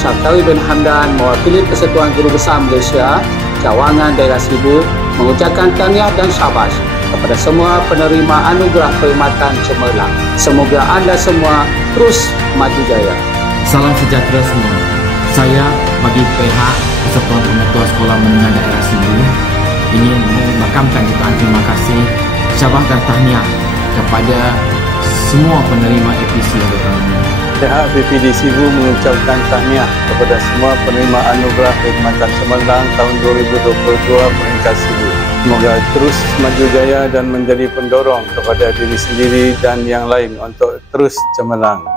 Syarkawi bin Hamdan mewakili Persatuan Guru Besar Malaysia Cawangan Daerah Sibu mengucapkan tahniah dan syabas kepada semua penerima anugerah perkhidmatan cemerlang. Semoga anda semua terus maju jaya. Salam sejahtera semua. Saya bagi pihak Persatuan Pengetua Sekolah Menengah Daerah Sibu ingin memakamkan jutaan terima kasih, syabas dan tahniah kepada semua penerima APC yang bertemu. Pihak PPD Sibu mengucapkan tahniah kepada semua penerima anugerah perkhidmatan cemerlang tahun 2022 peringkat Sibu. Semoga terus maju jaya dan menjadi pendorong kepada diri sendiri dan yang lain untuk terus cemerlang.